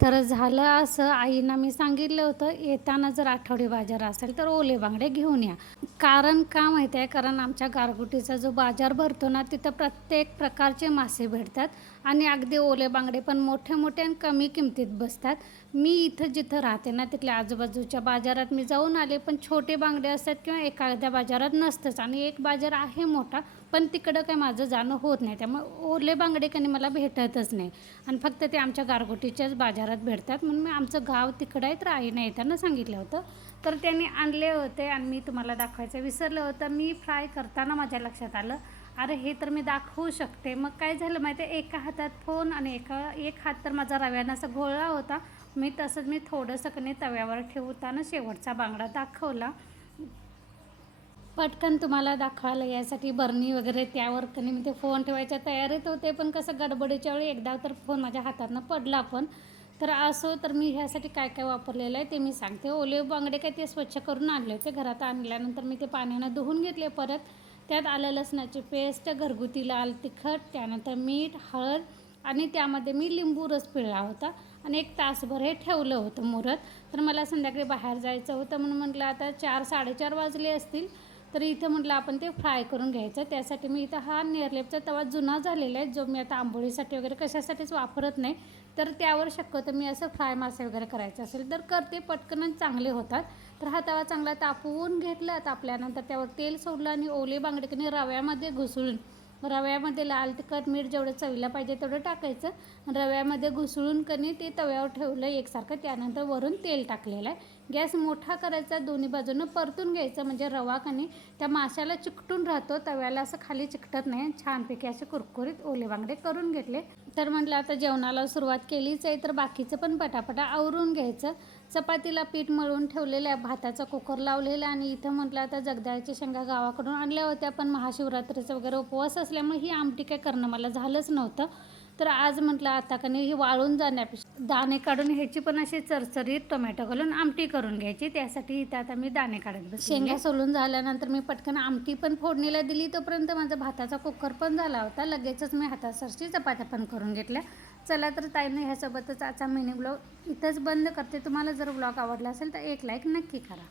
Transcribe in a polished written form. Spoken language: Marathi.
तर झालं असं, आईंना मी सांगितलं होतं, येताना जर आठवडी बाजार असेल तर ओले बांगडे घेऊन या. कारण का माहिती आहे, कारण आमच्या गारगोटीचा जो बाजार भरतो ना, तिथं प्रत्येक प्रकारचे मासे भेटतात आणि अगदी ओले बांगडे पण मोठे-मोठे आणि कमी किमतीत बसतात. मी इथं जिथं राहते ना, तिथल्या आजूबाजूच्या बाजारात मी जाऊन आले, पण छोटे बांगडे असतात किंवा एखाद्या बाजारात नसतंच आणि एक बाजार आहे मोठा, पण तिकडं काही माझं जाणं होत नाही. त्यामुळे ओले बांगडे कधी मला भेटतच नाही आणि फक्त ते आमच्या गारगोटीच्याच बाजारात भेटतात. म्हणून मी आमचं गाव तिकडं आहे, तर आईनं येताना सांगितलं होतं. तर त्यांनी आणले होते आणि मी तुम्हाला दाखवायचं विसरलं होतं. मी फ्राय करताना माझ्या लक्षात आलं, अरे हे तर मी दाखवू शकते. मग काय झालं माहिती आहे, एका हातात फोन आणि एक हात तर माझा रव्यानं असा घोळला होता. तसंच मी थोडंसं तव्यावर ठेवताना शेवटचा बांगडा दाखवला. पटकन तुम्हाला दाखवायला यासाठी बरणी वगैरे त्यावर मी ते फोन ठेवायच्या तयारीत होते, पण कसं गडबडीच्या वेळी एकदा तर फोन माझ्या हातातनं पडला पण. तर असो, तर मी ह्यासाठी काय काय वापरलेलं आहे ते मी सांगते. ओले बांगडे काय ते स्वच्छ करून आणले होते. घरात आणल्यानंतर मी ते पाण्यानं धुवून घेतले परत. त्यात आलं लसणाची पेस्ट, घरगुती लाल तिखट, त्यानंतर मीठ, हळद आणि त्यामध्ये मी लिंबू रस पिळला होता आणि 1 तासभर हे ठेवलं होतं मुरत. तर मला संध्याकाळी बाहेर जायचं होतं म्हणून म्हटलं आता 4-4:30 वाजले असतील, तर इथं म्हटलं आपण ते फ्राय करून घ्यायचं. त्यासाठी मी इथं हा नेरलेपचा तवा जुना झालेला आहे, जो मी आता आंबोळीसाठी वगैरे कशासाठीच वापरत नाही. तर त्यावर शक्यतो मी असं फ्राय मासे वगैरे करायचं असेल तर करते, पटकन आणि चांगले होतात. तर हा तवा चांगला तापवून घेतला. तापल्यानंतर त्यावर तेल सोडलं आणि ओले बांगडे रव्यामध्ये घुसळून, रव्यामध्ये लाल तिखट मीठ जेवढं चवीला पाहिजे तेवढं टाकायचं. रव्यामध्ये घुसळून ते तव्यावर ठेवलं एकसारखं. त्यानंतर वरून तेल टाकलेलं आहे. गॅस मोठा करायचा, दोन्ही बाजूनं परतून घ्यायचं, म्हणजे रवा त्या माशाला चिकटून राहतो, तव्याला असं खाली चिकटत नाही. छानपैकी असे कुरकुरीत ओले बांगडे करून घेतले. तर म्हटलं आता जेवणाला सुरुवात केलीच आहे, तर बाकीचं पण पटापटा आवरून घ्यायचं. चपातीला पीठ मळून ठेवलेलं आहे, भाताचा कुकर लावलेला आणि इथं म्हटलं आता जगदाळ्याच्या शेंगा गावाकडून आणल्या होत्या, पण महाशिवरात्रीचा वगैरे उपवास असल्यामुळे ही आमटी काय करणं मला झालंच नव्हतं. तर आज म्हटलं आता ही वाळून जाण्यापेक्षा दाणे काढून ह्याची पण अशी चरचरीत टोमॅटो घालून आमटी करून घ्यायची. त्यासाठी इथं आता मी दाणे काढत बसले. शेंगा सोलून झाल्यानंतर मी पटकन आमटी पण फोडणीला दिली. तोपर्यंत माझा भाताचा कुकर पण झाला होता. लगेचच मी हातासरशी चपात्या पण करून घेतल्या. चला तर ताईंनो, ह्यासोबतच आजचा मिनी ब्लॉग इथंच बंद करते. तुम्हाला जर ब्लॉग आवडला असेल तर एक लाईक नक्की करा.